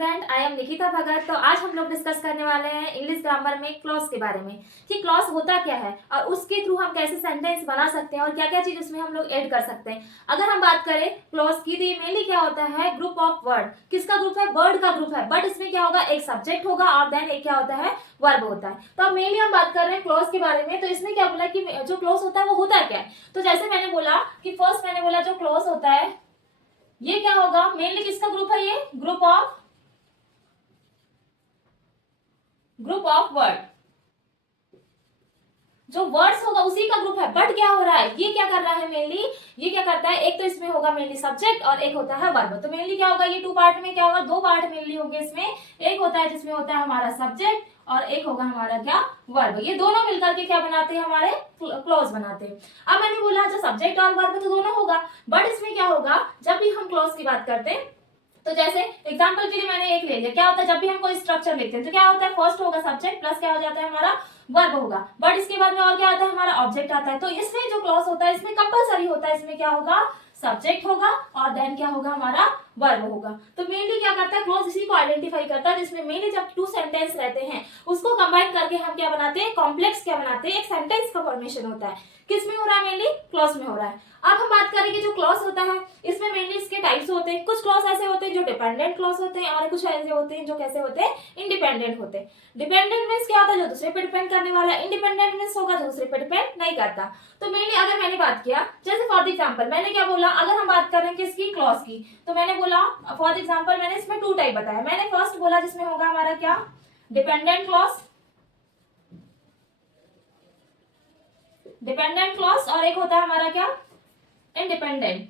Student, I am Nikita भगत। तो आज हम लोग डिस्कस करने वाले हैं इंग्लिश ग्रामर में क्लॉज के बारे में कि क्लॉज होता क्या है और उसके थ्रू हम कैसे सेंटेंस बना सकते हैं और क्या क्या चीज उसमें हम लोग ऐड कर सकते हैं। अगर हम बात करें क्लॉज की तो ये मेनली क्या होता है, ग्रुप ऑफ वर्ड। किसका ग्रुप है? वर्ड का ग्रुप है। बट इसमें क्या होगा, एक सब्जेक्ट होगा और देन एक क्या होता है, वर्ब होता है। तो अब मेनली हम बात कर रहे हैं क्लॉज के बारे में। तो इसमें क्या बोला कि जो क्लॉज होता है वो होता क्या है। तो जैसे मैंने बोला कि फर्स्ट मैंने बोला जो क्लॉज होता है ये क्या होगा, मेनली किसका ग्रुप है, ये ग्रुप ऑफ वर्ड। जो वर्ड्स होगा उसी का ग्रुप है। बट क्या हो रहा है, ये क्या कर रहा है मेनली, ये क्या करता है, एक तो इसमें होगा मेनली सब्जेक्ट और एक होता है वर्ब। तो मेनली क्या होगा, ये टू पार्ट में क्या होगा, दो पार्ट मेनली होंगे इसमें। एक होता है जिसमें होता है हमारा सब्जेक्ट और एक होगा हमारा क्या, वर्ब। ये दोनों मिलकर के क्या बनाते हैं, हमारे क्लॉज बनाते हैं। अब मैंने बोला जो सब्जेक्ट और वर्ब तो दोनों होगा, बट इसमें क्या होगा, जब भी हम क्लॉज की बात करते हैं तो जैसे एग्जांपल के लिए मैंने एक ले लिया, क्या होता है जब भी हम कोई स्ट्रक्चर लिखते हैं तो क्या होता है, फर्स्ट होगा सब्जेक्ट प्लस क्या हो जाता है हमारा वर्ब होगा। बट इसके बाद में और क्या आता है, हमारा ऑब्जेक्ट आता है। तो इसमें जो क्लॉज होता है इसमें कंपलसरी होता है, इसमें क्या होगा, सब्जेक्ट होगा और देन क्या होगा, हमारा वर्ब होगा। तो मेनली क्या करता है क्लॉज, इसी को आइडेंटिफाई करता है जिसमें मेनली जब टू सेंटेंस रहते हैं उसको कंबाइन करके हम क्या बनाते हैं, कॉम्प्लेक्स क्या बनाते हैं, एक सेंटेंस का फॉर्मेशन होता है। किसमें हो रहा है, मेनली क्लॉज में हो रहा है। अब हम बात करेंगे जो क्लॉज होता है इसमें मेनली इसके टाइप्स होते हैं। कुछ क्लॉज ऐसे होते हैं जो डिपेंडेंट क्लॉज होते हैं और कुछ ऐसे होते हैं जो कैसे होते हैं, इंडिपेंडेंट होते हैं। डिपेंडेंट मींस क्या होता है, जो दूसरे पे डिपेंड करने वाला है। इंडिपेंडेंट मींस होगा जो दूसरे पे डिपेंड नहीं करता। तो मेनली अगर मैंने बात किया, जैसे फॉर एग्जांपल मैंने क्या बोला, अगर हम बात कर रहे हैं किसकी, क्लॉज की, तो मैंने बोला फॉर एग्जांपल मैंने इसमें टू टाइप बताया। मैंने फर्स्ट बोला जिसमें होगा हमारा क्या, डिपेंडेंट क्लॉज और एक होता है हमारा क्या, इंडिपेंडेंट।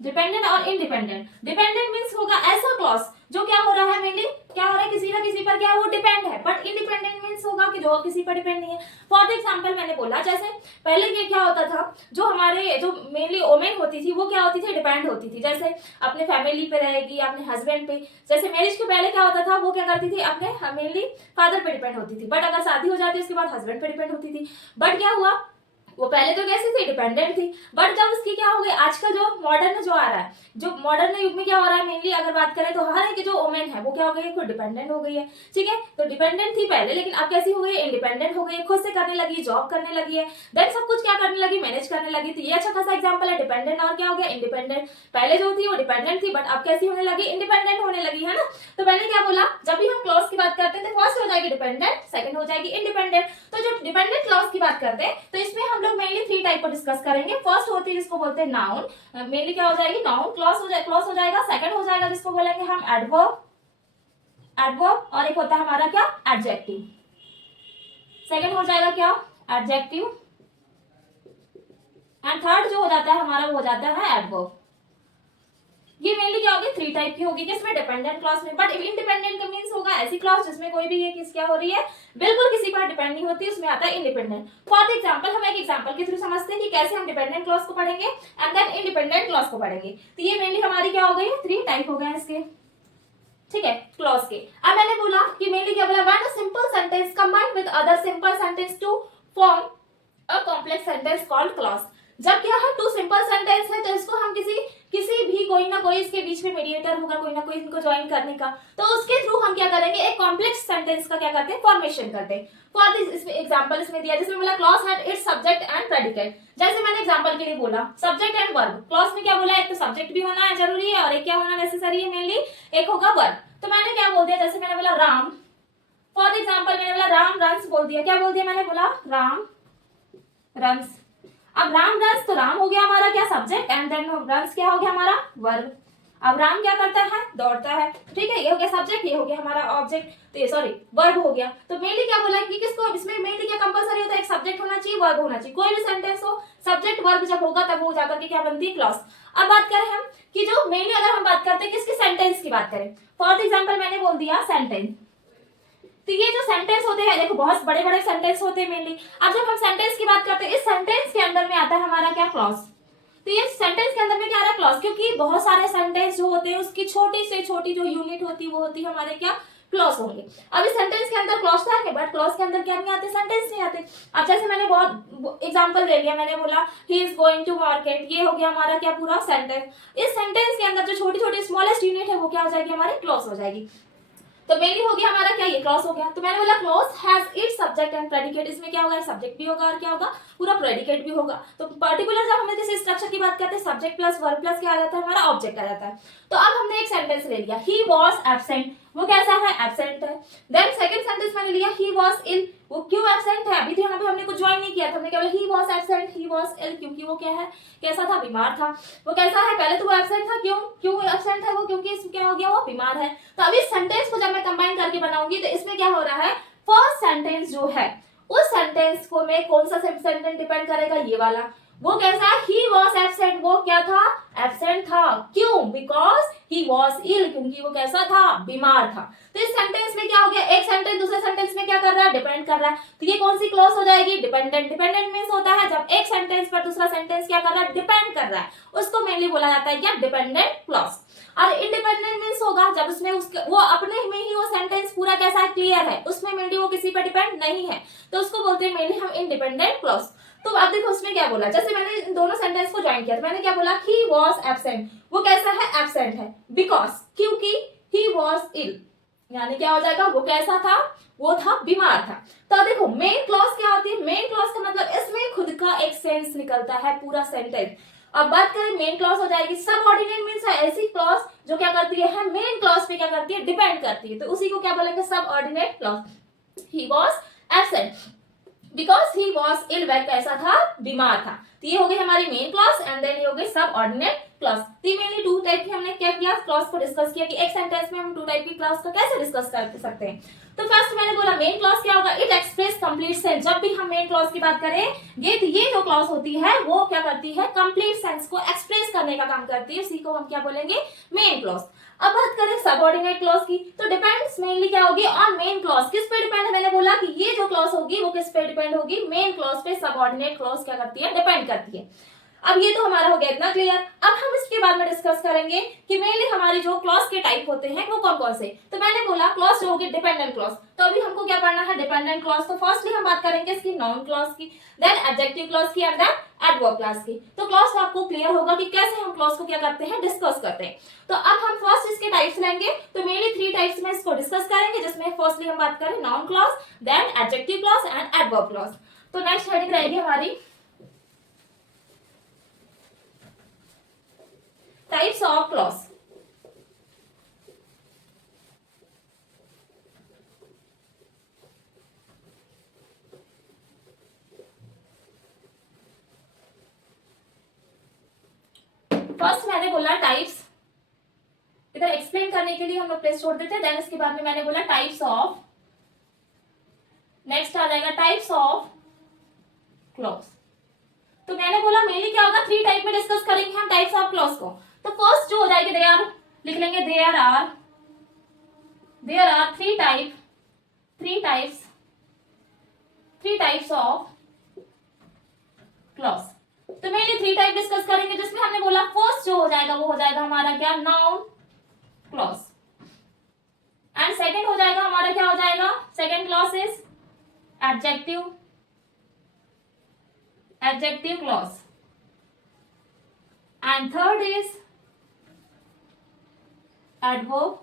डिपेंडेंट और इंडिपेंडेंट। डिपेंडेंट मींस होगा ऐसा क्लॉज जो क्या हो रहा है, मेनली क्या हो रहा है, किसी ना किसी पर क्या है वो डिपेंड है। बट इंडिपेंडेंट मींस होगा कि जो किसी पर डिपेंड नहीं है। फॉर एग्जांपल मैंने बोला जैसे पहले ये क्या होता था, जो हमारे जो मेनली वोमेन होती थी वो क्या होती थी, डिपेंड होती थी। जैसे अपने फैमिली पे रहेगी, अपने हस्बैंड पे। जैसे मैरिज के पहले क्या होता था, वो क्या करती थी, अपने मेनली फादर पे डिपेंड होती थी। बट अगर शादी हो जाती उसके बाद हस्बैंड पे डिपेंड होती थी। बट क्या हुआ, वो पहले तो कैसे थी, डिपेंडेंट थी। बट जब उसकी क्या हो गई, आजकल जो मॉडर्न जो आ रहा है, जो मॉडर्न युग में क्या हो रहा है, मेनली अगर बात करें तो हर एक जो वोमेन है वो क्या हो गई, खुद डिपेंडेंट हो गई है। ठीक है, तो डिपेंडेंट थी पहले, लेकिन अब कैसी हो गई, इंडिपेंडेंट हो गई, खुद से करने लगी, जॉब करने लगी है, देन सब कुछ क्या करने लगी, मैनेज करने लगी। तो ये अच्छा खासा एग्जाम्पल है डिपेंडेंट और क्या हो गया, इंडिपेंडेंट। पहले जो थी वो डिपेंडेंट थी बट अब कैसी होने लगी, इंडिपेंडेंट होने लगी, है ना। तो मैंने क्या बोला, जब भी हम क्लॉज की बात करते हैं तो फर्स्ट हो जाएगी डिपेंडेंट, सेकंड हो जाएगी इंडिपेंडेंट। तो जब डिपेंडेंट क्लॉज की बात करते हैं तो इसमें हम लोग मेनली थ्री टाइप को डिस्कस करेंगे। फर्स्ट होती है जिसको बोलते हैं नाउन, मेनली क्या हो जाएगी, नाउन क्लॉज हो जाएगा। सेकंड हो जाएगा जिसको बोलेंगे हम एडवर्ब और एक होता है हमारा क्या, एडजेक्टिव। सेकंड हो जाएगा क्या, एडजेक्टिव एंड थर्ड जो हो जाता है हमारा वो हो जाता है एडवर्ब। ये मेनली क्या होगी, थ्री टाइप की होगी किसमें, डिपेंडेंट क्लॉज में। बट इंडिपेंडेंट का मींस होगा ऐसी क्लॉज जिसमें कोई भी ये किस क्या हो रही है, बिल्कुल किसी पर डिपेंड नहीं होती, उसमें आता है इंडिपेंडेंट। फॉर एग्जांपल हम एक एग्जांपल के थ्रू समझते हैं कि कैसे हम डिपेंडेंट क्लॉज को पढ़ेंगे एंड देन इंडिपेंडेंट क्लॉज को पढ़ेंगे। तो ये मेनली हमारी क्या हो गई, थ्री टाइप हो गए इसके, ठीक है, क्लॉज के। अब मैंने बोला कि मेनली क्या बोला, when a simple sentence combined with other simple sentence to form a complex sentence called clause. जब क्या है, टू सिंपल सेंटेंस है तो इसको हम किसी भी कोई ना कोई इसके बीच में मीडिएटर होगा, कोई ना कोई इनको ज्वाइन करने का, तो उसके थ्रू हम क्या करेंगे, एक कॉम्प्लेक्स सेंटेंस का क्या करते हैं, फॉर्मेशन करते हैं। फॉर दिस इसमें एग्जांपल इसमें दिया, जिसमें बोला clause had it's subject and predicate. जैसे मैंने एग्जांपल के लिए बोला सब्जेक्ट एंड वर्ब। क्लॉज में क्या बोला, एक तो सब्जेक्ट भी होना है जरूरी है और एक क्या होना नेसेसरी है, मेनली एक होगा वर्ब। तो मैंने क्या बोल दिया, जैसे मैंने बोला राम, फॉर एग्जाम्पल मैंने बोला राम रन्स बोल दिया। क्या बोल दिया, मैंने बोला राम रन्स। अब राम रन्स तो राम हो गया हमारा क्या, सब्जेक्ट एंड देन रन्स क्या हो गया हमारा, वर्ब। अब राम क्या करता है, दौड़ता है, ठीक है, ये हो गया सब्जेक्ट, ये हो गया हमारा ऑब्जेक्ट, तो ये सॉरी वर्ब हो गया। तो मेनली क्या बोला कि किसको, इसमें मेनली क्या कंपलसरी होता है, एक सब्जेक्ट होना चाहिए, वर्ब होना चाहिए। कोई भी सेंटेंस हो सब्जेक्ट वर्ब जब होगा तब वो जाकर के क्या बनती है, क्लॉज। अब बात करें हम कि जो मेनली अगर हम बात करते हैं किसकी, सेंटेंस की बात करें। फॉर एग्जाम्पल मैंने बोल दिया सेंटेंस। तो ये जो सेंटेंस होते हैं, देखो बहुत बड़े बड़े सेंटेंस होते हैं मेनली। अब जब हम सेंटेंस की बात करते हैं, इस सेंटेंस के अंदर में आता है हमारा क्या, क्लॉज। तो ये सेंटेंस के अंदर में क्या आ रहा है, क्लॉज, क्योंकि बहुत सारे सेंटेंस जो होते हैं उसकी छोटी से छोटी जो यूनिट होती है वो होती है हमारे क्या, क्लॉज होंगे। अब इस सेंटेंस के अंदर क्लॉज तो आएंगे, बट क्लॉज के अंदर क्या नहीं आते, सेंटेंस नहीं आते। अब जैसे मैंने बहुत एग्जांपल ले लिया, मैंने बोला he is going to market, ये हो गया हमारा क्या पूरा सेंटेंस। इस सेंटेंस के अंदर जो छोटी छोटी स्मॉलेस्ट यूनिट है वो क्या हो जाएगी, हमारी क्लॉज हो जाएगी। तो मेनली हो गया हमारा क्या, ये क्लॉज हो गया। तो मैंने बोला clause has its subject and predicate, इसमें क्या होगा, सब्जेक्ट भी होगा और क्या होगा, पूरा प्रेडिकेट भी होगा। तो पर्टिकुलर जब हम किसी स्ट्रक्चर की बात करते हैं, सब्जेक्ट प्लस वर्ब प्लस क्या आ जाता है, हमारा ऑब्जेक्ट आ जाता है। तो अब हमने एक सेंटेंस ले लिया, ही वाज एब्सेंट, वो कैसा है, एब्सेंट है। देन सेकंड सेंटेंस मैंने लिया, ही वाज इल, वो क्यों एब्सेंट है, अभी तो यहाँ पे हमने कुछ ज्वाइन नहीं किया था, हमने क्या बोला, he was absent, he was ill, क्योंकि वो क्या है, कैसा था, बीमार था। वो कैसा है, पहले तो वो एब्सेंट था, क्यों एब्सेंट है वो, क्योंकि इसमें क्या हो गया, वो बीमार है। तो अभी सेंटेंस को जब मैं कंबाइन करके बनाऊंगी तो इसमें क्या हो रहा है, फर्स्ट सेंटेंस जो है उस सेंटेंस को में कौन सा सेंटेंस डिपेंड करेगा, ये वाला। वो कैसा, ही वॉज एब्सेंट, वो क्या था, एब्सेंट था, क्यों, बिकॉज ही वॉज इल, क्योंकि वो कैसा था, बीमार था। तो इस सेंटेंस में क्या हो गया, एक सेंटेंस दूसरे सेंटेंस में क्या कर रहा है, डिपेंड कर रहा है। तो ये कौन सी क्लॉज हो जाएगी, डिपेंडेंट। डिपेंडेंट मींस होता है जब एक सेंटेंस पर दूसरा सेंटेंस क्या कर रहा है, डिपेंड कर रहा है, उसको मेनली बोला जाता है क्या, डिपेंडेंट क्लॉज। और इंडिपेंडेंट मींस होगा जब उसमें उसके वो अपने में ही वो सेंटेंस पूरा कैसा है, क्लियर है, उसमें मेनली वो किसी पर डिपेंड नहीं है, तो उसको बोलते हैं मेनली हम इंडिपेंडेंट क्लॉज। तो अब देखो उसमें क्या बोला, जैसे मैंने इन दोनों सेंटेंस को ज्वाइन किया तो मैंने क्या बोला, ही वॉज एब्सेंट, वो कैसा है, एब्सेंट है, बिकॉज, क्योंकि ही वॉज इल, यानी क्या हो जाएगा, वो कैसा था, वो था, बीमार था। तो देखो मेन क्लॉज क्या होती है, मेन क्लॉज का मतलब इसमें खुद का एक सेंस निकलता है पूरा सेंटेंस। अब बात करें मेन क्लॉज हो जाएगी, सबऑर्डिनेट मींस है ऐसी क्लॉज जो क्या करती है, मेन क्लॉज पे क्या करती है, डिपेंड करती है, तो उसी को क्या बोलेंगे, subordinate clause. He was absent because he was ill, वह कैसा था, बीमार था। तो ये हो गई हमारी मेन क्लॉज एंड देन ये हो गई सबऑर्डिनेट क्लॉज। तो मेनली टू टाइप की हमने क्या किया, क्लॉज को डिस्कस किया कि एक सेंटेंस में हम टू टाइप की क्लॉज को कैसे डिस्कस कर सकते हैं। तो फर्स्ट मैंने बोला मेन क्लॉज क्या होगा, इट एक्सप्रेस कंप्लीट सेंस। जब भी हम मेन क्लॉज की बात करेंगे तो ये जो क्लॉज होती है वो क्या करती है, कंप्लीट सेंस को एक्सप्रेस करने का काम करती है, उसी को हम क्या बोलेंगे, मेन क्लॉज। अब बात करें सबऑर्डिनेट क्लॉज की, तो डिपेंड्स मेनली क्या होगी, ऑन मेन क्लॉज। किस पे डिपेंड है, मैंने बोला कि ये जो क्लॉज होगी वो किस पे डिपेंड होगी, मेन क्लॉज पे। सबऑर्डिनेट क्लॉज क्या करती है, डिपेंड करती है। अब ये तो हमारा हो गया इतना क्लियर। अब हम इसके बाद में डिस्कस करेंगे कि मेनली हमारी जो क्लॉज के टाइप होते हैं वो कौन कौन से। तो मैंने बोला क्लॉज जो होगी डिपेंडेंट क्लॉज, तो अभी हमको क्या पढ़ना है, डिपेंडेंट क्लॉज। तो फर्स्टली हम बात करेंगे इसकी नाउन क्लॉज की, देन एडजेक्टिव क्लॉज की एंड देन एडवर्ब क्लॉज की। तो क्लॉज आपको क्लियर होगा कि कैसे हम क्लॉज को क्या करते हैं, डिस्कस करते हैं। तो अब हम फर्स्ट इसके टाइप्स लेंगे, तो मेनली 3 टाइप्स में इसको डिस्कस करेंगे, जिसमें फर्स्टली हम बात करें noun clause, then adjective clause and adverb clause. तो नेक्स्ट हेडिंग रहेगी हमारी टाइप्स ऑफ क्लॉज। फर्स्ट मैंने बोला टाइप्स, इधर एक्सप्लेन करने के लिए हम लोग प्लेस छोड़ देते हैं, देन इसके बाद में मैंने बोला टाइप्स ऑफ, नेक्स्ट आ जाएगा टाइप्स ऑफ क्लॉज। तो मैंने बोला मेनली क्या होगा, 3 टाइप में डिस्कस करेंगे हम टाइप्स ऑफ क्लॉज को। तो फर्स्ट जो हो जाएगी, दे आर, लिख लेंगे there are 3 types of clause. तो मेनली 3 टाइप डिस्कस करेंगे, जिसमें हमने बोला फर्स्ट जो हो जाएगा वो हो जाएगा हमारा क्या, नाउन क्लॉज, एंड सेकंड हो जाएगा हमारा क्या हो जाएगा, second clause is adjective clause, and third is adverb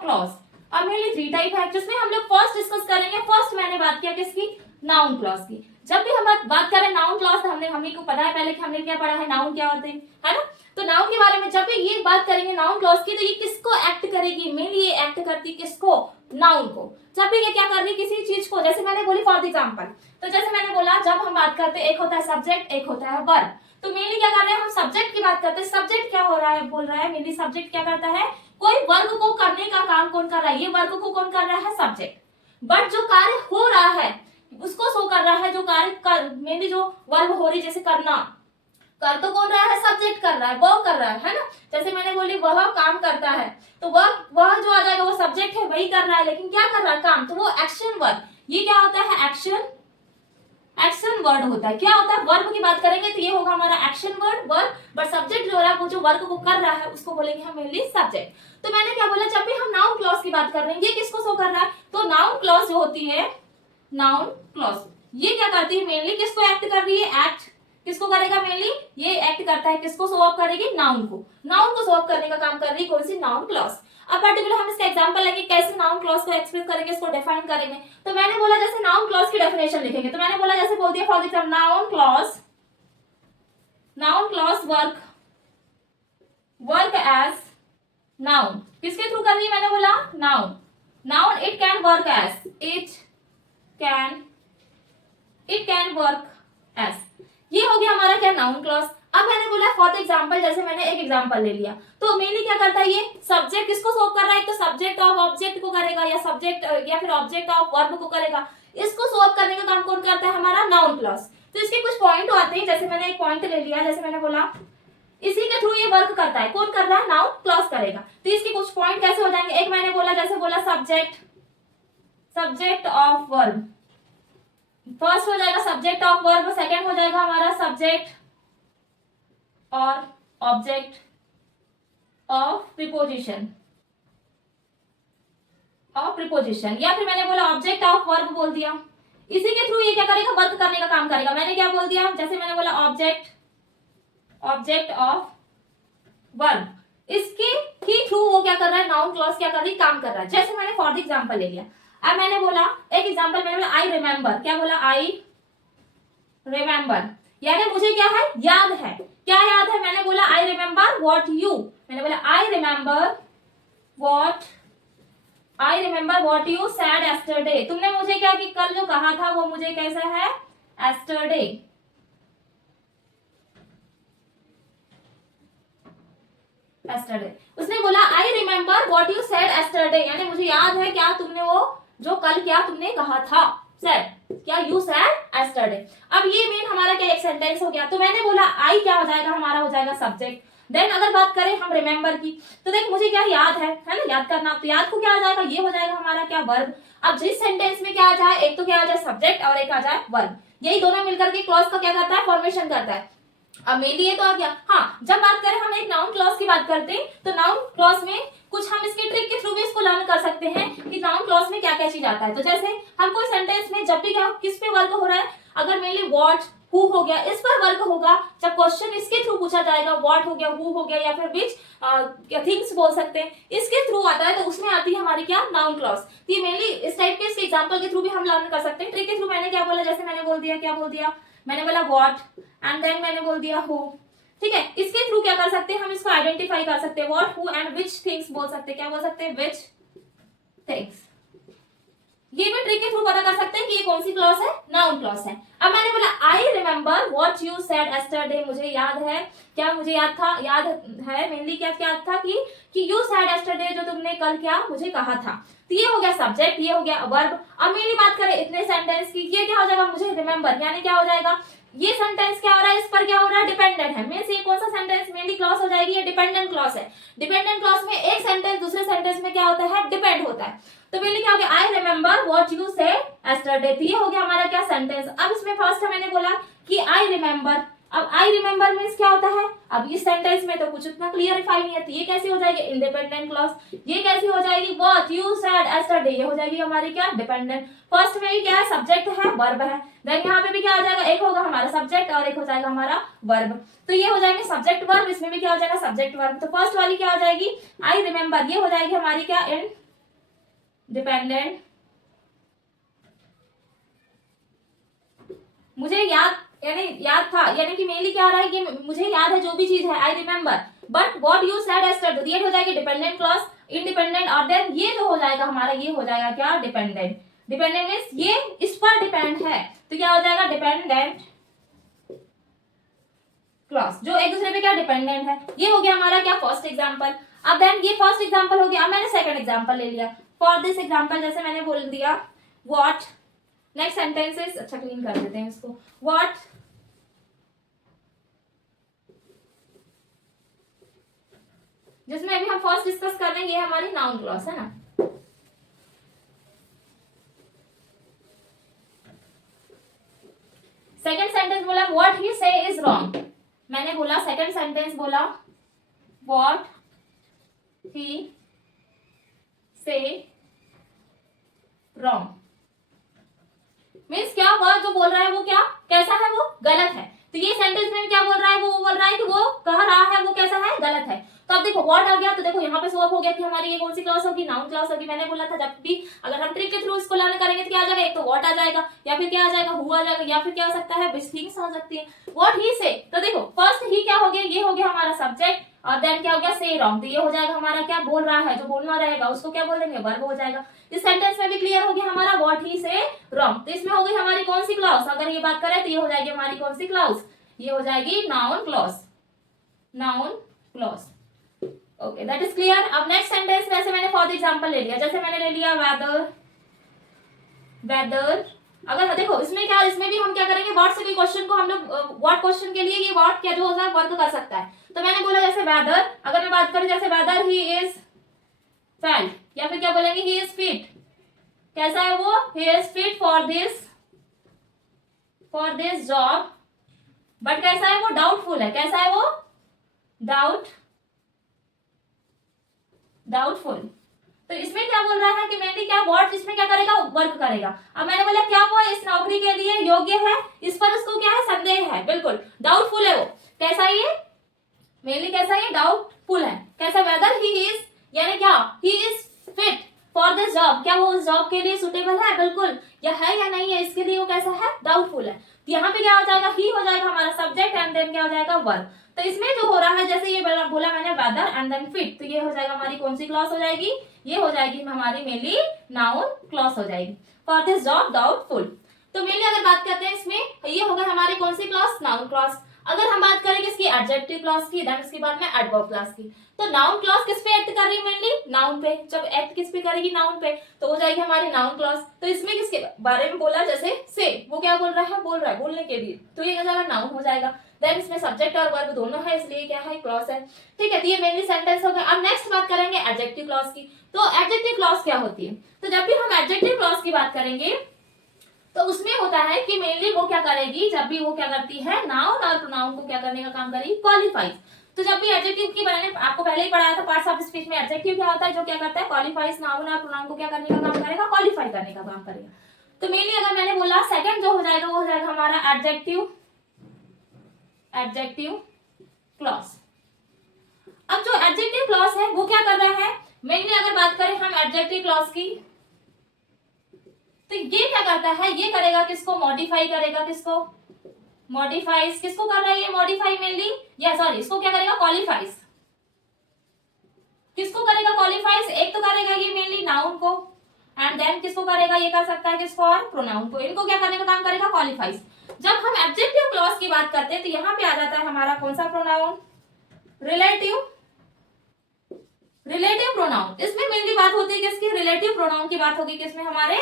clause. अब मेनली 3 टाइप है, जिसमें हम लोग फर्स्ट डिस्कस करेंगे। फर्स्ट मैंने बात किया किसकी, नाउन क्लॉज की। जब भी हम बात करें नाउन क्लॉज, तो हमने को पता है पहले कि हमने क्या पढ़ा है, नाउन क्या होते हैं, है ना। तो नाउन के बारे में जब भी ये बात करेंगे नाउन क्लॉज की, तो ये किसको एक्ट करेगी, मेनली ये एक्ट करती किसको, नाउन को। जब भी ये क्या कर रही है, किसी चीज को, जैसे मैंने बोली फॉर एग्जांपल, तो जैसे मैंने बोला जब हम बात करते हैं एक होता है सब्जेक्ट, एक होता है वर्ब। तो मेनली क्या कर रहे हैं हम, सब्जेक्ट की बात करते हैं। सब्जेक्ट क्या हो रहा है, बोल रहा है मेनली सब्जेक्ट क्या करता है, कोई वर्क को करने का काम कौन कर रहा है, ये वर्क को कौन कर रहा है, सब्जेक्ट। बट जो कार्य हो रहा है उसको शो कर रहा है, जो कार्य मेनली जो वर्ब हो रही, जैसे करना, कर तो कौन रहा है, सब्जेक्ट कर रहा है, वो कर रहा है ना। जैसे मैंने बोली वह काम करता है, तो वह जो आ जाएगा वो सब्जेक्ट है, वही कर रहा है, लेकिन क्या कर रहा है, काम। तो वो एक्शन वर्ब, ये क्या होता है, एक्शन एक्शन वर्ड होता है। क्या होता है? वर्ब की बात करेंगे तो ये होगा हमारा action word verb, but subject जो है वो जो वर्क को कर रहा है उसको बोलेंगे हम मेनली सब्जेक्ट। तो मैंने क्या बोला, जब भी हम नाउन क्लॉज की बात कर रहे हैं, ये किसको शो कर रहा है? तो नाउन क्लॉज जो होती है, नाउन क्लॉज ये क्या करती है? मेनली किसको एक्ट कर रही है? एक्ट किसको करेगा? मेनली ये एक्ट करता है किसको? शो ऑफ करेगी नाउन को। नाउन को शो ऑफ करने का काम कर रही है कौन सी? Noun clause. अब पर्टिकुलर हम इसका एग्जांपल लेंगे कैसे नाउन क्लॉज को एक्सप्रेस करेंगे, इसको डिफाइन करेंगे। तो मैंने बोला जैसे नाउन क्लॉज की डेफिनेशन लिखेंगे, तो मैंने बोला जैसे बोल दिया for example noun clause work as noun. किसके थ्रू कर रही है? मैंने बोला noun it can work as it can work as. ये हो गया हमारा क्या? Noun clause. अब मैंने बोला फॉर एग्जांपल, जैसे मैंने एक एग्जांपल ले लिया, तो मेनली क्या करता है? ये सब्जेक्ट किसको शो कर रहा है? तो सब्जेक्ट ऑफ ऑब्जेक्ट को करेगा, या सब्जेक्ट या फिर ऑब्जेक्ट ऑफ वर्ब को करेगा। इसको शो ऑफ करने का काम कौन करता है? हमारा नाउन क्लॉज। तो इसके कुछ पॉइंट आते हैं, जैसे मैंने एक पॉइंट ले लिया, जैसे मैंने बोला इसी के थ्रू ये वर्क करता है। कौन कर रहा है? नाउन क्लॉज करेगा। तो इसके कुछ पॉइंट कैसे हो जाएंगे? एक मैंने बोला, जैसे बोला सब्जेक्ट ऑफ वर्ब, फर्स्ट हो जाएगा सब्जेक्ट ऑफ वर्ब, सेकंड हो जाएगा हमारा सब्जेक्ट और ऑब्जेक्ट ऑफ प्रीपोजिशन या फिर मैंने बोला ऑब्जेक्ट ऑफ वर्ब बोल दिया। इसी के थ्रू ये क्या करेगा? वर्क करने का काम करेगा। मैंने क्या बोल दिया? जैसे मैंने बोला ऑब्जेक्ट ऑफ वर्ब, इसके ही थ्रू वो क्या कर रहा है? नाउन क्लॉज क्या कर रही है? काम कर रहा है। जैसे मैंने फॉर एग्जांपल ले लिया। अब मैंने बोला एक एग्जांपल, मैंने बोला आई रिमेंबर। क्या बोला? आई रिमेंबर, यानी मुझे क्या है? याद है। क्या याद है? मैंने बोला आई रिमेंबर व्हाट यू, मैंने बोला I remember what you said yesterday. तुमने मुझे क्या कि कल जो कहा था वो मुझे कैसा है? एस्टरडे। उसने बोला I remember what you said yesterday, यानी मुझे याद है क्या तुमने वो जो कल क्या तुमने कहा था। सेड क्या? You said yesterday. अब ये मेन हमारा क्या एक सेंटेंस हो गया। तो मैंने बोला आई क्या हो जाएगा? हमारा हो जाएगा सब्जेक्ट। देन अगर बात करें हम रिमेंबर की, तो देख मुझे क्या याद है ना, याद करना। तो याद को क्या आ जाएगा? ये हो जाएगा हमारा क्या? वर्ब। अब जिस सेंटेंस में क्या आ जाए? एक तो क्या आ जाए? सब्जेक्ट और एक आ जाए वर्ब। यही दोनों मिलकर के क्लॉज का क्या करता है? फॉर्मेशन करता है। अब मेनली ये तो आ गया। हाँ, जब बात करें हम एक नाउन क्लॉज की बात करते हैं, तो नाउन क्लॉज में कुछ हम इसके ट्रिक के थ्रू भी इसको लर्न कर सकते हैं कि नाउन क्लॉज में क्या क्या चीज आता है। तो जैसे हम कोई सेंटेंस में जब भी क्या किस पे वर्क हो रहा है, अगर मेनली व्हाट हु हो गया इस पर वर्क होगा। जब क्वेश्चन इसके थ्रू पूछा जाएगा, व्हाट हो गया, हु हो गया, या फिर विच थिंग्स बोल सकते हैं, इसके थ्रू आता है, तो उसमें आती है हमारी क्या? Noun clause. तो ये मेनली इस टाइप के इसके एग्जांपल के थ्रू भी हम लर्न कर सकते हैं। ट्रिक के थ्रू मैंने क्या बोला? जैसे मैंने बोल दिया, क्या बोल दिया? मैंने बोला व्हाट एंड देन मैंने बोल दिया हु। ठीक है, इसके थ्रू क्या कर सकते हैं? हम इसको आइडेंटिफाई कर सकते हैं। What, who and which things बोल सकते हैं। क्या बोल सकते हैं? Which things. ये भी ट्रिक के थ्रू पता कर सकते हैं कि ये कौन सी क्लॉज है? नाउन क्लॉज है। अब मैंने बोला I remember what you said yesterday, मुझे याद है क्या? मुझे याद है मेनली क्या याद था कि यू सेड एस्टरडे, जो तुमने कल क्या मुझे कहा था। तो ये हो गया सब्जेक्ट, ये हो गया वर्ब। अब मेरी बात करें इतने सेंटेंस की, ये क्या हो जाएगा? मुझे रिमेंबर, यानी क्या हो जाएगा? ये सेंटेंस क्या हो रहा है? इस पर क्या हो रहा है? डिपेंडेंट है। मींस ये कौन सा सेंटेंस मेनली क्लॉज हो जाएगी? ये डिपेंडेंट क्लॉज है। डिपेंडेंट क्लॉज में एक सेंटेंस दूसरे सेंटेंस में क्या होता है? डिपेंड होता है। तो मेनली क्या हो गया? I remember what you said yesterday. ये हो गया हमारा क्या? सेंटेंस। अब इसमें फर्स्ट मैंने बोला कि आई रिमेंबर। अब आई रिमेंबर मींस क्या होता है? अब इस सेंटेंस में तो कुछ उतना क्लियरिफाई नहीं है, तो ये कैसी हो जाएगी? Independent clause. ये कैसी हो जाएगी? व्हाट यू सेड एस्टरडे, ये हो जाएगी हमारी क्या? डिपेंडेंट। फर्स्ट में ही क्या है? सब्जेक्ट है, वर्ब है। देन यहाँ पे भी क्या हो जाएगा? एक होगा हमारा सब्जेक्ट और एक हो जाएगा हमारा वर्ब। तो ये हो जाएंगे सब्जेक्ट वर्ब, इसमें भी क्या हो जाएगा? Subject verb. तो फर्स्ट वाली क्या हो जाएगी? आई रिमेंबर, ये हो जाएगी हमारी क्या? इंडिपेंडेंट। मुझे याद था, यानी कि मेनली क्या आ रहा है कि मुझे याद है जो भी चीज है, I remember. But what you said yesterday, ये हो जाएगी डिपेंडेंट क्लॉज, इंडिपेंडेंट। और देन ये जो हो जाएगा हमारा, ये हो जाएगा क्या? डिपेंडेंट। डिपेंडेंट मींस ये इस पर डिपेंड है, तो क्या हो जाएगा? डिपेंडेंट क्लॉज, जो एक दूसरे पे क्या? डिपेंडेंट है। ये हो गया हमारा क्या? First example. अब देन ये फर्स्ट एग्जांपल हो गया। अब मैंने सेकंड एग्जांपल ले लिया। फॉर दिस एग्जांपल जैसे मैंने बोल दिया व्हाट, नेक्स्ट सेंटेंसेस, अच्छा क्लीन कर देते हैं इसको। व्हाट, जिसमें अभी हम फर्स्ट डिस्कस कर रहे हैं, ये हमारी नाउन क्लॉज है ना। मैंने बोला सेकंड सेंटेंस बोला व्हाट ही से रॉन्ग, मीन्स क्या हुआ, जो बोल रहा है वो क्या कैसा है, वो गलत है। तो ये सेंटेंस में क्या बोल रहा है, वो बोल रहा है कि वो कह रहा है वो कैसा है, गलत है। तो अब देखो व्हाट आ गया, तो देखो यहाँ पे शो अप हो गया कि हमारी ये कौन सी क्लॉज होगी, नाउन क्लॉज होगी। मैंने बोला था जब भी अगर हम ट्रिक के थ्रू इसको लर्न करेंगे तो क्या आ जाएगा, एक तो व्हाट आ जाएगा, या फिर क्या आ जाएगा, हु आ जाएगा, या फिर क्या हो सकता है, विच थिंग्स हो सकती है। व्हाट ही से, तो देखो फर्स्ट ही क्या हो गया, ये हो गया हमारा सब्जेक्ट, और देन क्या हो गया से रॉन्ग, तो ये हो जाएगा हमारा क्या बोल रहा है, जो बोलना रहेगा उसको क्या बोल देंगे, वर्ब हो जाएगा। इस सेंटेंस में भी क्लियर हो गया हमारा व्हाट ही से रॉन्ग। तो इसमें हो गई हमारी कौन सी क्लॉज, अगर ये बात करें तो ये हो जाएगी हमारी कौन सी क्लॉज, ये हो जाएगी noun clause, noun clause. Okay that is clear. अब नेक्स्ट सेंटेंस वैसे मैंने फॉर एग्जांपल ले लिया, जैसे मैंने ले लिया वेदर, वेदर अगर देखो इसमें क्या, इसमें भी हम क्या करेंगे, व्हाट से भी क्वेश्चन को हम लोग व्हाट क्वेश्चन के लिए ये व्हाट क्या जो होता है वर्क कर सकता है। तो मैंने बोला जैसे वेदर, अगर मैं बात करूं जैसे वेदर ही इज फेल्ट, या फिर क्या बोलेंगे ही इज फिट, कैसा है वो, he is fit for this job, but कैसा है वो, डाउटफुल है, कैसा है वो, डाउटफुल। तो इसमें क्या बोल रहा है कि मेनली क्या व्हाट इसमें क्या करेगा, वर्क करेगा। अब मैंने बोला क्या वो इस नौकरी के लिए योग्य है, इस पर उसको क्या है, संदेह है, बिल्कुल डाउटफुल है वो, कैसा है ये, मेनली कैसा है, डाउटफुल है, कैसा, वेदर ही इज यानी क्या, he is fit for this job, क्या वो उस जॉब के लिए सुटेबल है, बिल्कुल, या है या नहीं है, इसके लिए वो कैसा है, डाउटफुल है। तो यहाँ पे क्या हो जाएगा, ही हो जाएगा हमारा सब्जेक्ट, एंड देन क्या हो जाएगा वर्ब। तो इसमें जो हो रहा है, जैसे ये बोला मैंने वेदर एंड देन फिट, तो ये हो जाएगा हमारी कौन सी क्लॉज हो जाएगी, ये हो जाएगी हमारी मेनली नाउन क्लॉज हो जाएगी, फॉर दिस जॉब डाउटफुल। तो मेनली अगर बात करते हैं इसमें, ये होगा हमारी कौन सी क्लॉज, नाउन क्लॉज। अगर हम बात करें किसकी, एडजेक्टिव क्लॉज की, देन उसके बाद में एडवर्ब क्लॉज की। तो नाउन क्लॉज किस पे एक्ट कर रही है, मेनली नाउन पे, जब एक्ट किस पे करेगी, नाउन पे, तो हो जाएगी हमारी नाउन क्लॉज। तो इसमें किसके बारे में बोला, जैसे से, वो क्या बोल रहा है, बोलने के लिए, तो ये क्या नाउन हो जाएगा। देन इसमें सब्जेक्ट और वर्ब दोनों है, इसलिए क्या है, क्लॉज है, ठीक है। तो ये मेनली सेंटेंस हो गया। अब नेक्स्ट बात करेंगे एडजेक्टिव क्लॉज की। तो एडजेक्टिव क्लॉज क्या होती है, तो जब भी हम एडजेक्टिव क्लॉज की बात करेंगे तो उसमें होता है कि मेनली वो क्या करेगी, जब भी वो क्या करती है, नाउन और प्रोनाउन को क्या करने का काम करेगी, क्वालिफाइज। तो जब भी एडजेक्टिव की मैंने आपको पहले ही पढ़ाया था पार्ट्स ऑफ स्पीच में, एडजेक्टिव क्या होता है, जो क्या करता है, क्वालिफाइज नाउन और प्रोनाउन को क्या करने का काम करेगा, क्वालिफाई करने का काम करेगा। तो मेनली अगर मैंने बोला सेकंड जो हो जाएगा वो हो जाएगा हमारा एडजेक्टिव क्लॉज। अब जो एडजेक्टिव क्लॉज है वो क्या कर रहा है, मेनली अगर बात करें हम एडजेक्टिव क्लॉज की, तो ये क्या करता है, ये करेगा किसको, मॉडिफाई करेगा, किसको, मॉडिफाइज, किसको कर रहा है ये, मॉडिफाई मेनली, या सॉरी इसको क्या करेगा, क्वालिफाइज, किसको करेगा, क्वालिफाइज, एक तो करेगा ये मेनली नाउन को, एंड देन किसको करेगा, ये कर सकता है किसको, और प्रोनाउन को, इनको क्या करने का काम करेगा, क्वालिफाइज। जब हम एडजेक्टिव क्लॉज की बात करते हैं तो यहाँ पे आ जाता है हमारा कौन सा प्रोनाउन, रिलेटिव प्रोनाउन। इसमें मेनली बात होती है किसकी, रिलेटिव प्रोनाउन की बात होगी, किसमें हमारे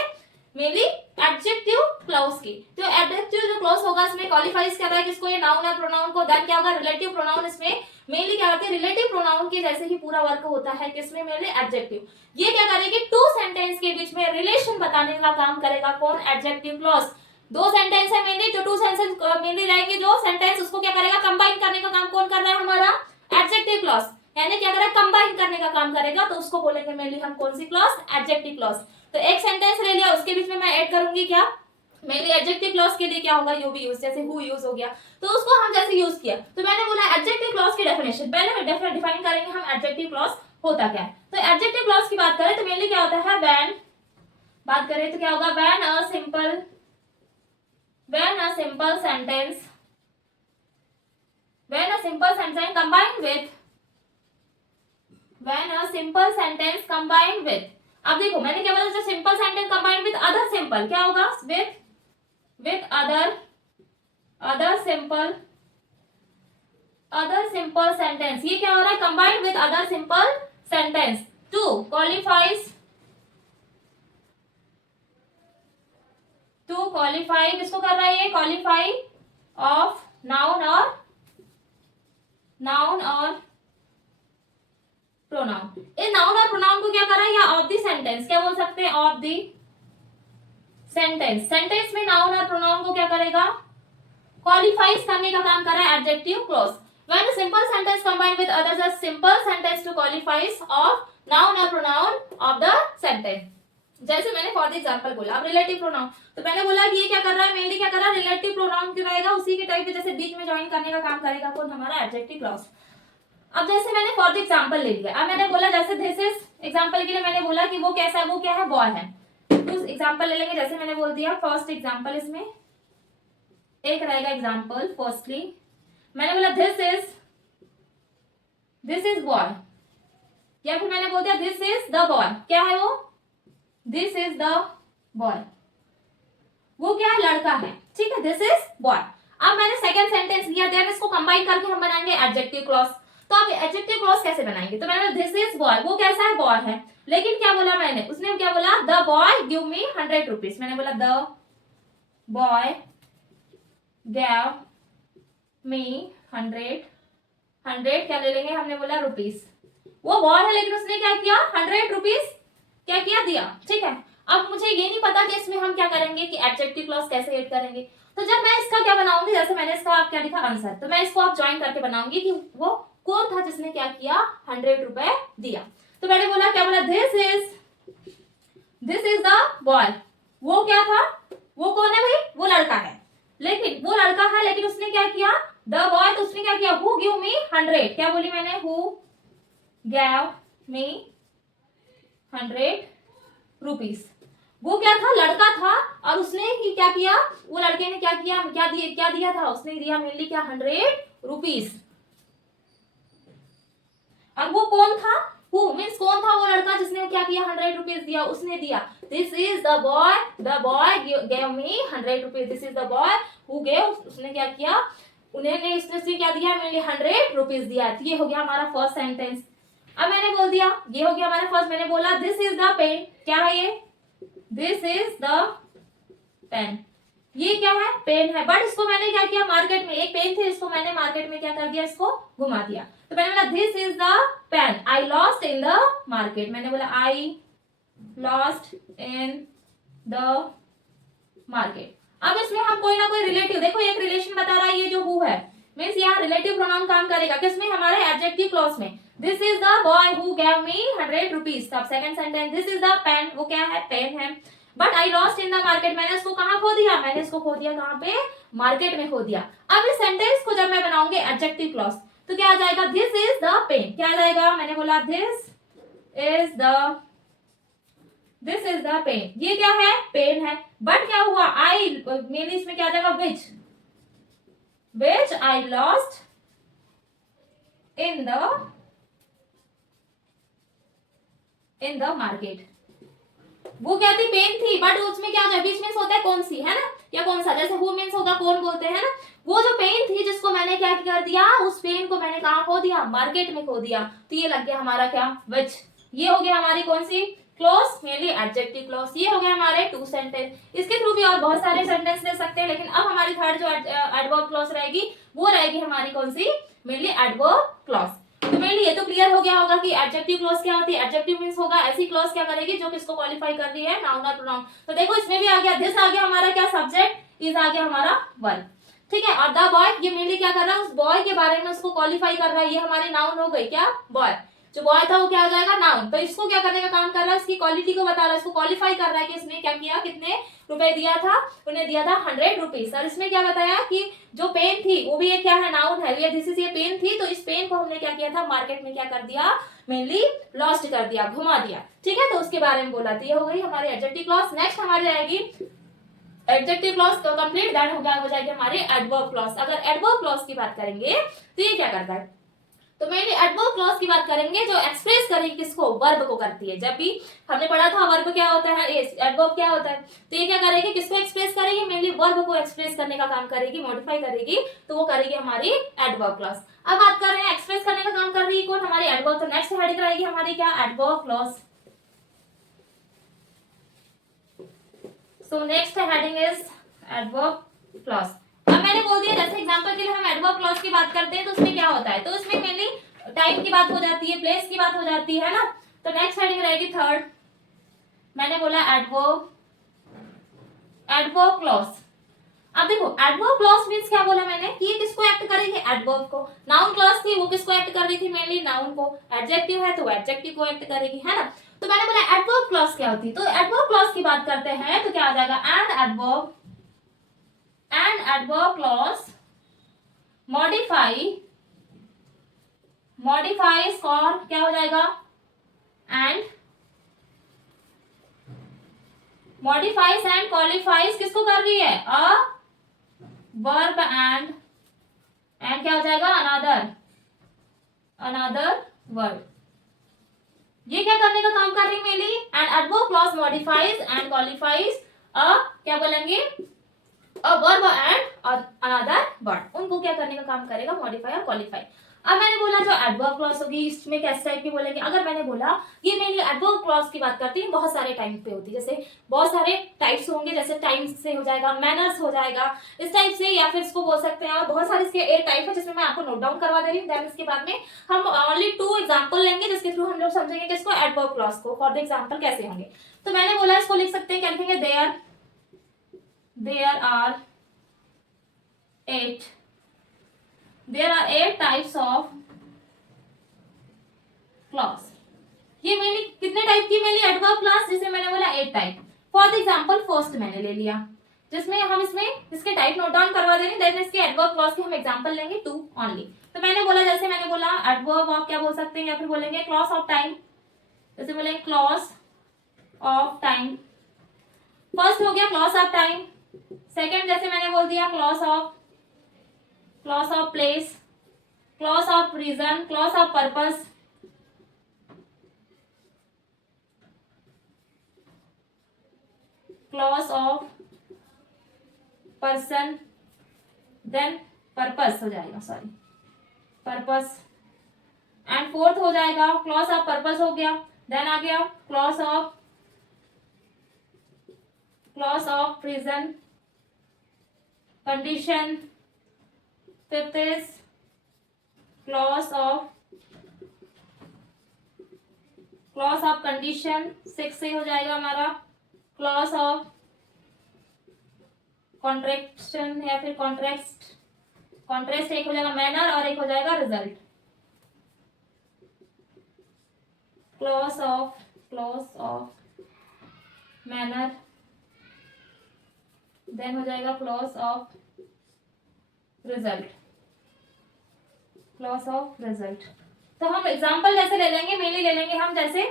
मेनली एडजेक्टिव क्लॉज की। तो एडजेक्टिव जो क्लॉज होगा इसमें क्वालिफाइज कर रहा है किसको, ये नाउन और प्रोनाउन को। देन क्या होगा, रिलेटिव प्रोनाउन, इसमें मेनली क्या होती है, रिलेटिव प्रोनाउन के जैसे ही पूरा वर्क होता है किसमें, मेनली एडजेक्टिव। ये क्या करेगी, टू सेंटेंस के बीच में रिलेशन बताने का काम करेगा कौन, एडजेक्टिव क्लॉज। दो सेंटेंस है मेनली, जो टू सेंटेंस मेनली रहेंगे, जो सेंटेंस उसको क्या करेगा, कंबाइन करने का काम कौन कर रहा है, हमारा एडजेक्टिव क्लॉज, यानी क्या करेगा, कंबाइन करने का काम करेगा। तो उसको बोलेंगे मेनली हम कौन सी क्लॉज, एडजेक्टिव क्लॉज। तो एक सेंटेंस ले लिया, उसके बीच में मैं ऐड करूंगी क्या, मेनली एडजेक्टिव क्लॉज के लिए क्या होगा, यू बी यूज, जैसे हु यूज हो गया, तो उसको हम जैसे यूज किया। तो मैंने बोला एडजेक्टिव क्लॉज की डेफिनेशन, पहले डिफाइन करेंगे हम एडजेक्टिव क्लॉज होता क्या है। तो एडजेक्टिव क्लॉज की बात करें तो मेनली क्या होता है, व्हेन बात करें तो क्या होगा, when a simple sentence combined with, अब देखो मैंने क्या बोला, जो simple sentence combined with other simple, क्या होगा, विद अदर सिंपल सेंटेंस, ये क्या हो रहा है, combined with other simple sentence to qualify किसको कर रहा है, ये क्वालिफाई ऑफ नाउन और प्रोनाउन। इस नाउन और प्रोनाउन को क्या कर रहा है, या ऑफ द सेंटेंस, क्या बोल सकते हैं, ऑफ द सेंटेंस में नाउन और प्रोनाउन को क्या करेगा, क्वालिफाइज करने का काम कर रहा है adjective clause. When a simple sentence combined with others, a simple sentence to qualifies of noun or pronoun of the sentence. जैसे मैंने फॉर एग्जाम्पल बोला, अब रिलेटिव प्रोनाउन, तो मैंने बोला कि ये क्या कर रहा है, मेनली क्या कर रहा है, रिलेटिव प्रोनाउन क्यों रहेगा, उसी के टाइप के जैसे बीच में ज्वाइन करने का काम करेगा कौन, हमारा एडजेक्टिव क्लॉज। अब जैसे मैंने फॉर एग्जाम्पल ले लिया, अब मैंने बोला जैसे दिस इज, एग्जाम्पल के लिए मैंने बोला कि वो कैसा है, वो क्या है, बॉय है। तो एग्जाम्पल ले लेंगे, जैसे मैंने बोल दिया फर्स्ट एग्जाम्पल, इसमें एक रहेगा एग्जाम्पल, फर्स्टली मैंने बोला दिस इज बॉय, या फिर मैंने बोल दिया दिस इज द बॉय, क्या है वो, दिस इज द बॉय, वो क्या है, लड़का है, ठीक है, दिस इज बॉय। अब मैंने सेकंड सेंटेंस लिया, देन इसको कंबाइन करके हम बनाएंगे एडजेक्टिव क्लॉज। तो अब एडजेक्टिव क्लॉज कैसे बनाएंगे, तो मैंने दिस इज बॉय, वो कैसा है, बॉय है, लेकिन क्या बोला मैंने, उसने क्या बोला, the boy give me 100 rupees, मैंने बोला द बॉय गैव मी 100 क्या ले लेंगे, हमने बोला रुपीज, वो बॉय है लेकिन उसने क्या किया, 100 रुपीज क्या किया, दिया, ठीक है। अब मुझे ये नहीं पता कि इसमें हम क्या करेंगे कि एडजेक्टिव क्लॉज कैसे ऐड करेंगे, तो जब मैं इसका क्या बनाऊंगी, जैसे मैंने इसका आप क्या लिखा आंसर, तो मैं इसको आप ज्वाइन करके बनाऊंगी कि वो कौन था जिसने क्या किया, 100 रुपए दिया। तो मैंने बोला क्या बोला, दिस इज द बॉय, वो क्या था, वो कौन है भाई, वो लड़का है, लेकिन वो लड़का है लेकिन उसने क्या किया, द बॉय, तो उसने क्या किया, हु गिव मी 100, क्या बोली मैंने, हु गैव मी 100 रुपीज, वो क्या था, लड़का था, और उसने ही क्या किया, वो लड़के ने क्या किया, क्या दिया था, उसने दिया मेनली क्या, 100 रुपीज। और वो कौन था, हु मीन्स कौन था, वो लड़का जिसने क्या किया, 100 रुपीज दिया, उसने दिया, this is the boy gave me 100 rupees, this is the boy who gave, उसने क्या किया, उन्होंने उसने क्या दिया, मेनली 100 रुपीज दिया। तो ये हो गया हमारा फर्स्ट सेंटेंस। अब मैंने बोल दिया, ये हो गया हमारा फर्स्ट, मैंने बोला दिस इज द पेन, क्या है ये, दिस इज द पेन, ये क्या है, पेन है, बट इसको मैंने क्या किया, मार्केट में एक पेन थे, इसको मैंने मार्केट में क्या कर दिया, इसको घुमा दिया, तो मैंने बोला this is the pen I lost in the market, मैंने बोला I lost in the market. अब इसमें हम कोई ना कोई रिलेटिव, देखो एक रिलेशन बता रहा है, ये जो हु है मीन्स यहाँ रिलेटिव प्रोनाउन काम करेगा किसमें, हमारे एडजेक्टिव क्लॉज में, this is the boy who gave me 100 rupees. तब second sentence, this is the pen, वो क्या है, पेन है, but I lost in the market, मैंने इसको कहाँ खो दिया, मैंने इसको खो दिया कहाँ पे, मार्केट में खो दिया। अब इस सेंटेंस को जब मैं बनाऊंगी एडजेक्टिव क्लॉज, तो क्या आ जाएगा, दिस इज द पेन, क्या आ जाएगा, मैंने बोला दिस इज द पेन, ये क्या है, पेन है, बट क्या हुआ, आई मेनली इसमें क्या आ जाएगा, which I lost in the market। वो क्या थी, पेन थी, बट उसमें क्या होता है, बीच मीन्स होता है कौन सी, है ना, या कौन सा, जैसे हु मीन्स होगा कौन बोलते हैं ना, वो जो पेन थी जिसको मैंने क्या कर दिया, उस पेन को मैंने कहाँ खो दिया, मार्केट में खो दिया, तो ये लग गया हमारा क्या, which। ये हो गया हमारी कौन सी क्लॉज, मेनली एडजेक्टिव क्लॉज। ये हो गया हमारे 2 सेंटेंस। इसके थ्रू भी और बहुत सारे सेंटेंस ले सकते हैं, लेकिन अब हमारी थर्ड जो एडवर्ब क्लॉज रहेगी वो रहेगी हमारी कौन सी, मेनली एडवर्ब क्लॉज। तो मेनली ये तो क्लियर हो गया होगा कि एडजेक्टिव क्लॉज क्या होती है। एडजेक्टिव मींस होगा ऐसी क्लॉज क्या करेगी जो किसको क्वालिफाई कर रही है, नाउन और प्रोनाउन। तो देखो इसमें भी आ गया, दिस आ गया हमारा क्या, सब्जेक्ट, इज आ गया हमारा वर्ब, ठीक है। और द बॉय, ये मेनली क्या कर रहा है, उस बॉय के बारे में उसको क्वालिफाई कर रहा है, ये हमारी नाउन हो गई क्या, बॉय। जो बॉय था वो क्या आ जाएगा, नाउन। तो इसको क्या करने का काम कर रहा है, इसकी क्वालिटी को बता रहा है, इसको क्वालिफाई कर रहा है कि इसने क्या किया, कितने रुपए दिया था, उन्हें दिया था 100 रुपीज। और इसमें क्या बताया कि जो पेन थी वो भी ये क्या है, नाउन है, ये दिस इज, ये पेन थी, तो इस पेन को हमने क्या किया था, मार्केट में क्या कर दिया, मेनली लॉस्ट कर दिया, घुमा दिया, ठीक है। तो उसके बारे में बोला, तो ये हो गई हमारी एडजेक्टिव क्लॉज। नेक्स्ट हमारी आएगी एडजेक्टिव क्लॉज कंप्लीट, दैन हो जाएगी हमारी एडवर्ब क्लॉज। अगर एडवर्ब क्लॉज की बात करेंगे तो ये क्या करता है, तो मेनली एडवर्ब क्लॉज की बात करेंगे जो एक्सप्रेस करेगी किसको, वर्ब को करती है। जब भी हमने पढ़ा था वर्ब क्या होता है, एडवर्ब क्या होता है, तो ये क्या करेगी, किसको एक्सप्रेस करेगी, मेनली वर्ब को एक्सप्रेस करने का काम करेगी, मॉडिफाई करेगी, तो वो करेगी हमारी एडवर्ब क्लॉज। अब बात कर रहे हैं एक्सप्रेस करने का काम कर रही है कौन, हमारी एडवर्ब। तो नेक्स्ट हेडिंग रहेगी हमारी क्या, adverb clause. So next heading is adverb clause. अब मैंने बोल दिया, जैसे एग्जांपल के लिए हम एडवर्ब क्लॉज की बात करते हैं तो उसमें क्या होता है, तो उसमें मेनली टाइम की बात हो जाती है, प्लेस की बात हो जाती है ना। तो नेक्स्ट हेडिंग रहेगी थर्ड, मैंने बोला एडवर्ब क्लॉज। अब देखो एडवर्ब क्लॉज मींस क्या बोला मैंने कि ये किसको एक्ट करेगी, एडवर्ब को। नाउन क्लॉज थी वो किसको एक्ट कर रही थी, मेनली नाउन को। एडजेक्टिव है तो एडजेक्टिव को एक्ट करेगी, है ना। तो मैंने बोला एडवर्ब क्लॉज क्या होती है, तो एडवर्ब क्लॉज की बात करते हैं तो क्या आ जाएगा, एन एडवर्ब क्लॉज मॉडिफाइज और क्या हो जाएगा, एंड मॉडिफाइज एंड क्वालिफाइज किसको कर रही है, अ वर्ब एंड क्या हो जाएगा, अनदर वर्ब। ये क्या करने का काम कर रही है mainly, and adverb clause modifies and qualifies अ क्या बोलेंगे, a verb and another verb. उनको क्या करने का काम करेगा, मॉडिफाई और क्वालिफाई। अब मैंने बोला जो एडवर्ब क्लॉज होगी इसमें किस टाइप की बोलेंगे, अगर मैंने बोला ये मेनली एडवर्ब क्लॉज की बात करती है, बहुत सारे टाइम पे होती है, जैसे बहुत सारे टाइप्स होंगे, जैसे टाइम से हो जाएगा, मैनर्स हो जाएगा, इस टाइप से, या फिर इसको बोल सकते हैं, और बहुत सारे इसके एक टाइप है जिसमें मैं आपको नोट डाउन करवा दे रही हूँ। देन इसके बाद में हम ओनली 2 एग्जांपल लेंगे जिसके थ्रू हम लोग समझेंगे कि इसको एडवर्ब क्लॉज को फॉर द एग्जांपल कैसे होंगे। तो मैंने बोला इसको लिख सकते हैं, क्या लिखेंगे, there are 8 types of clause. ये मेनली कितने टाइप की, मेनली एडवर्ब क्लॉज, जिसे मैंने बोला 8 type. For the example first मैंने ले लिया, जिसमें हम इसमें इसके टाइप नोट डाउन करवा देंगे, देन इसके एडवर्ब क्लॉज के हम एग्जांपल लेंगे 2 ओनली। तो मैंने बोला, जैसे मैंने बोला एडवर्ब ऑफ क्या बोल सकते हैं, या फिर बोलेंगे क्लॉज ऑफ टाइम, जैसे बोलेंगे क्लॉज ऑफ टाइम। फर्स्ट हो गया क्लॉज ऑफ टाइम, सेकंड जैसे मैंने बोल दिया clause of place, clause of reason, clause of purpose, clause of person, then purpose हो जाएगा, सॉरी पर्पस, एंड फोर्थ हो जाएगा क्लॉज ऑफ पर्पस हो गया, देन आ गया clause of reason, condition, fifth is clause of condition, six से हो जाएगा हमारा क्लॉज ऑफ कॉन्ट्रैक्शन या फिर कॉन्ट्रेस्ट एक हो जाएगा मैनर, और एक हो जाएगा result, clause of manner, then हो जाएगा क्लॉज ऑफ रिजल्ट। तो हम एग्जांपल जैसे ले लेंगे, मेनली ले लेंगे हम, जैसे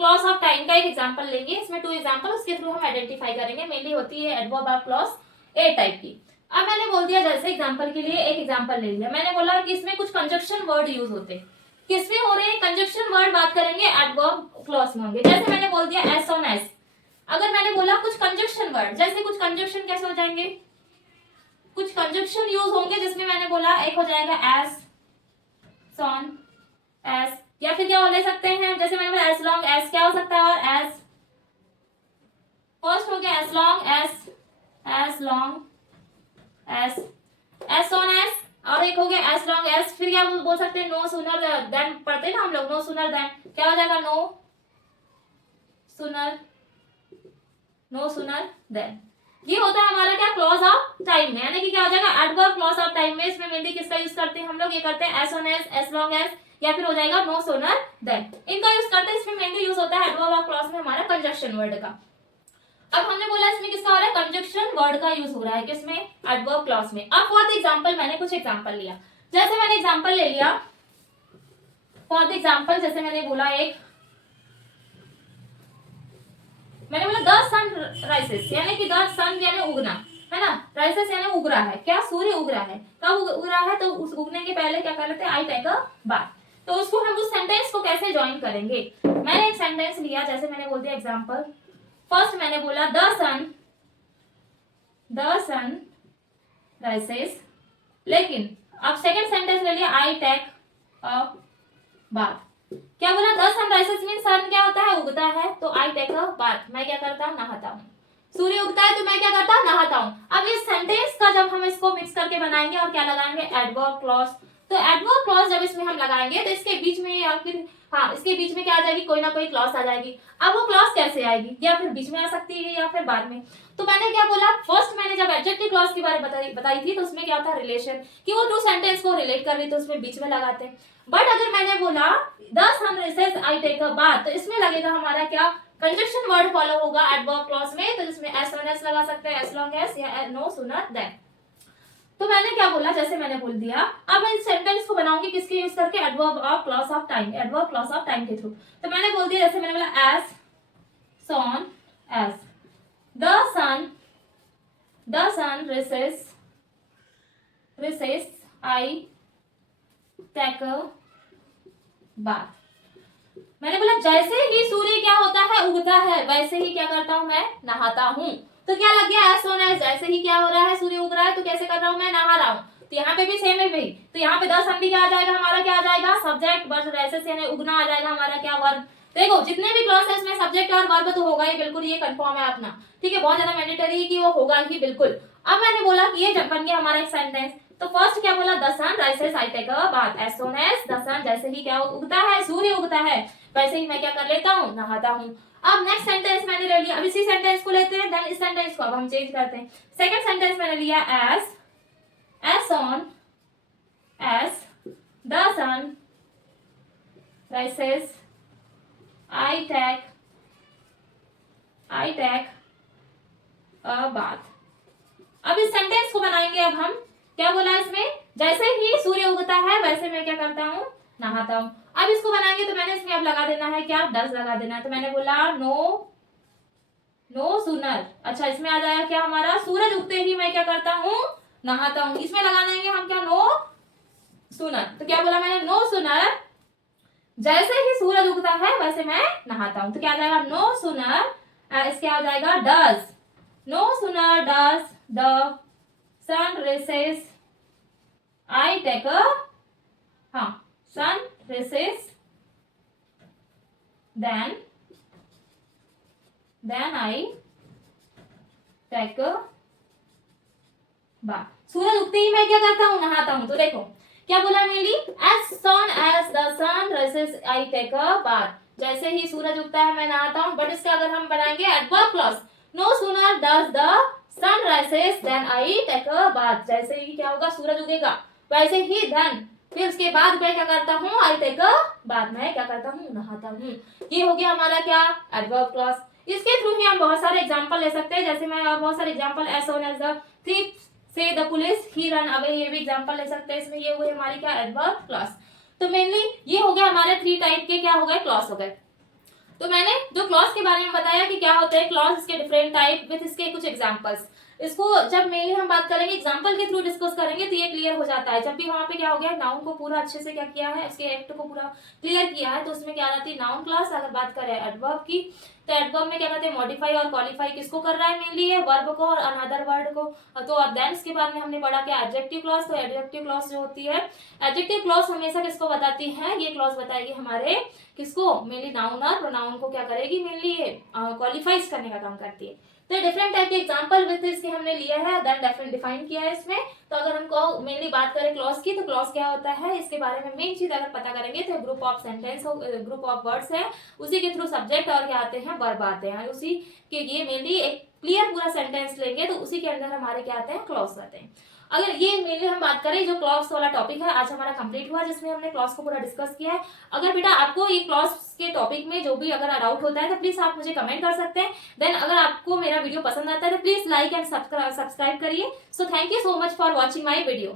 क्लॉज ऑफ टाइम का एक एग्जांपल लेंगे, इसमें 2 एग्जांपल, उसके थ्रू हम आइडेंटिफाई करेंगे। मेनली होती है एडवर्ब ऑफ क्लॉज 8 टाइप की। अब मैंने बोल दिया, जैसे एग्जांपल के लिए एक एग्जांपल ले लिया, मैंने बोला कि इसमें कुछ कंजक्शन वर्ड यूज होते हैं, किसमें हो रहे हैं कंजक्शन वर्ड, बात करेंगे एडवर्ब क्लॉज में होंगे। जैसे मैंने बोल दिया एस ऑन एस, अगर मैंने बोला कुछ कंजक्शन वर्ड, जैसे कुछ कंजक्शन कैसे हो जाएंगे, कुछ कंजक्शन यूज होंगे, जिसमें मैंने बोला एक हो जाएगा एस सॉन एस, या फिर क्या ले सकते हैं, जैसे मैंने बोला एस लॉन्ग एस, क्या हो सकता है, और एस फर्स्ट हो गया S long S on S, और एक हो गया एस लॉन्ग एस, फिर क्या बोल सकते हैं, नो सूनर देन, पढ़ते हैं ना हम लोग, नो सूनर देन, क्या हो जाएगा, नो सूनर देन। ये होता है हमारा क्या, क्लॉज ऑफ टाइम में, यानी कि क्या हो जाएगा एडवर्ब क्लॉज ऑफ टाइम में। इसमें मेनली किसका यूज करते हैं हम लोग, ये करते हैं S on S, S long S, या फिर हो जाएगा नो सूनर देन, इनका यूज करते हैं। इसमें मेनली यूज होता है एडवर्ब ऑफ क्लॉज में हमारा कंजक्शन वर्ड का। अब हमने बोला इसमें किसका हो रहा है, कंजक्शन वर्ड का यूज हो रहा है, किसमें, एडवर्ब क्लॉज में। अब फॉर द एग्जांपल मैंने कुछ एग्जांपल लिया, जैसे मैंने एग्जांपल ले लिया, फॉर द एग्जांपल जैसे मैंने बोला मैंने बोला द सन राइसेस, यानी कि द सन यानी उगना, है ना, राइसेस यानी उग रहा है, क्या, सूर्य उग रहा है। कब उग रहा है, तो उस उगने के पहले क्या कर लेते हैं, आई टेक अ बाथ। तो उसको हम उस सेंटेंस को कैसे ज्वाइन करेंगे, मैंने एक सेंटेंस लिया, जैसे मैंने बोल दिया एग्जांपल, फर्स्ट मैंने बोला द सन राइसेस, लेकिन अब सेकंड सेंटेंस ले लिया आई टेक अ बाथ। क्या बोला, द सन राइसेस मीन सन क्या होता है, उगता है, तो आई टेक अ बाथ, मैं क्या करता हूँ, नहाता हूँ। सूर्य उगता है तो मैं क्या करता हूँ, नहाता हूँ। अब इस सेंटेंस का जब हम इसको मिक्स करके बनाएंगे और क्या लगाएंगे, एडवर्ब क्लॉज। तो एडवर्ब क्लॉज जब इसमें हम लगाएंगे तो इसके बीच में या फिर हाँ, इसके बीच में क्या आ जाएगी, कोई ना कोई क्लॉज आ जाएगी। अब वो क्लॉज कैसे आएगी, या फिर बीच में आ सकती है या फिर बाद में। तो मैंने क्या बोला, फर्स्ट मैंने जब एडजेक्टिव क्लॉज के बारे में बताई थी तो उसमें क्या था, रिलेशन, कि वो टू सेंटेंस को रिलेट कर रही तो उसमें बीच में लगाते हैं। बट अगर मैंने बोला the sun rises I take a bath, तो इसमें लगेगा हमारा क्या, कंजक्शन वर्ड फॉलो होगा एडवर्ब क्लॉज में, तो इसमें एज सून एज लगा सकते हैं, एज लॉन्ग एज, या नो सूनर देन। तो मैंने क्या बोला, जैसे मैंने बोल दिया, अब मैं इस सेंटेंस को बनाऊंगी किसके यूज करके, adverb of clause of time, adverb clause of time के थ्रू। तो मैंने बोल दिया, जैसे मैंने बोला as soon as the sun rises I take a bath. मैंने बोला जैसे ही सूर्य क्या होता है, उगता है, वैसे ही क्या करता हूं, मैं नहाता हूं। तो क्या लग गया, एज सोन एज, जैसे ही क्या हो रहा है, सूर्य उग रहा है, तो कैसे कर रहा हूं, मैं नहा रहा हूं। तो यहाँ पे भी सेम है भाई, तो यहाँ पे द सन भी क्या आ जाएगा, हमारा क्या आ जाएगा, सब्जेक्ट, वर्ब, ऐसे से यानी उगना आ जाएगा हमारा क्या, वर्ब। देखो जितने भी क्लॉज है इसमें सब्जेक्ट और वर्ब तो होगा ही बिल्कुल, ये कंफर्म है अपना, ठीक है, बहुत ज्यादा मैंडेटरी है कि वो होगा ही बिल्कुल। अब मैंने बोला कि ये जब बन गया हमारा एक सेंटेंस, तो फर्स्ट क्या बोला, the sun rises I take a bath, as soon as the sun, जैसे ही क्या उगता है, सूर्य उगता है, वैसे ही मैं क्या कर लेता हूँ, नहाता हूँ। अब नेक्स्ट सेंटेंस मैंने ले लिया, अब इसी सेंटेंस को लेते हैं, देन इस सेंटेंस को अब हम चेंज करते हैं। सेकंड सेंटेंस मैंने लिया as soon as the sun rises I take a bath. अब इस सेंटेंस को बनाएंगे, अब हम क्या बोला इसमें, जैसे ही सूर्य उगता है वैसे मैं क्या करता हूँ, नहाता हूँ। अब इसको बनाएंगे तो मैंने इसमें अब लगा देना है क्या, डज लगा देना है। तो मैंने बोला नो सूनर, अच्छा इसमें आ जाएगा क्या हमारा, सूरज उगते ही मैं क्या करता हूँ, नहाता हूँ। इसमें लगाना है हम क्या, नो सूनर। तो क्या बोला मैंने, नो सूनर, जैसे ही सूरज उगता है वैसे मैं नहाता हूँ। तो क्या आ जाएगा, नो सूनर, इसके आ जाएगा does, no sooner does the sun rises I take a, हाँ, sun rises then I take a bath। सूरज उगते ही मैं क्या करता हूँ, नहाता हूँ। तो देखो क्या बोला मेरी, as soon as the sun rises I take a bath, जैसे ही सूरज उगता है मैं नहाता हूँ। बट इसका अगर हम बनाएंगे adverb clause, no sooner does the sun rises then I take a bath, जैसे ही क्या होगा, सूरज उगेगा, वैसे ही then फिर उसके बाद मैं क्या करता हूँ, आई टेक अ बाथ, मैं क्या करता हूँ, नहाता हूँ। ये हो गया हमारा क्या, एडवर्ब क्लॉज। इसके थ्रू ही हम बहुत सारे एग्जांपल ले सकते हैं, जैसे मैं और बहुत सारे example, as soon as the thief saw the police he ran away, ये भी एग्जांपल ले सकते हैं इसमें। ये हुए हमारी क्या, एडवर्ब क्लॉज। तो मेनली ये हो गया हमारे 3 टाइप के क्या हो गए, क्लॉज हो गए। तो मैंने जो क्लॉज के बारे में बताया कि क्या होते हैं क्लॉज, इसके डिफरेंट टाइप विद इसके कुछ एग्जांपल्स। इसको जब मेनली हम बात करेंगे, एग्जांपल के थ्रू डिस्कस करेंगे तो ये क्लियर हो जाता है। जब भी वहां पे क्या हो गया, नाउन को पूरा अच्छे से क्या किया है, इसके एक्ट को पूरा क्लियर किया है, तो उसमें क्या आ जाती है, नाउन क्लास। अगर बात करें एडवर्ब की, तो एडवर्ब में क्या कहते हैं, मॉडिफाई और क्वालिफाई किसको कर रहा है, मेनली है वर्ब को और अनदर वर्ड को। तो अब देन इसके बाद में हमने पढ़ा क्या, एडजेक्टिव क्लॉज। तो एडजेक्टिव क्लॉज जो होती है, एडजेक्टिव क्लॉज हमेशा किसको बताती है, ये क्लॉज बताएगी हमारे किसको, मेनली नाउन और प्रोनाउन को क्या करेगी, मेनली ये क्वालिफाइज करने का काम करती है। तो डिफरेंट टाइप के एग्जांपल विद इसके हमने लिए हैं, देन डिफरेंट डिफाइन किया है इसमें। तो अगर हमको मेनली बात करें क्लॉज की, तो क्लॉज क्या होता है, इसके बारे में मेन चीज अगर पता करेंगे तो group of sentence, group of words है, उसी के थ्रू सब्जेक्ट और क्या आते हैं, वर्ब आते हैं, उसी के ये मेनली एक क्लियर पूरा सेंटेंस लेंगे तो उसी के अंदर हमारे क्या आते हैं, क्लॉज आते हैं। अगर ये मेनली हम बात करें, जो क्लॉज वाला टॉपिक है आज हमारा कंप्लीट हुआ, जिसमें हमने क्लॉज को पूरा डिस्कस किया है। अगर बेटा आपको ये क्लॉज के टॉपिक में जो भी अगर डाउट होता है तो प्लीज आप मुझे कमेंट कर सकते हैं। देन अगर आपको मेरा वीडियो पसंद आता है तो प्लीज लाइक एंड सब्सक्राइब करिए। So thank you so much for watching my video.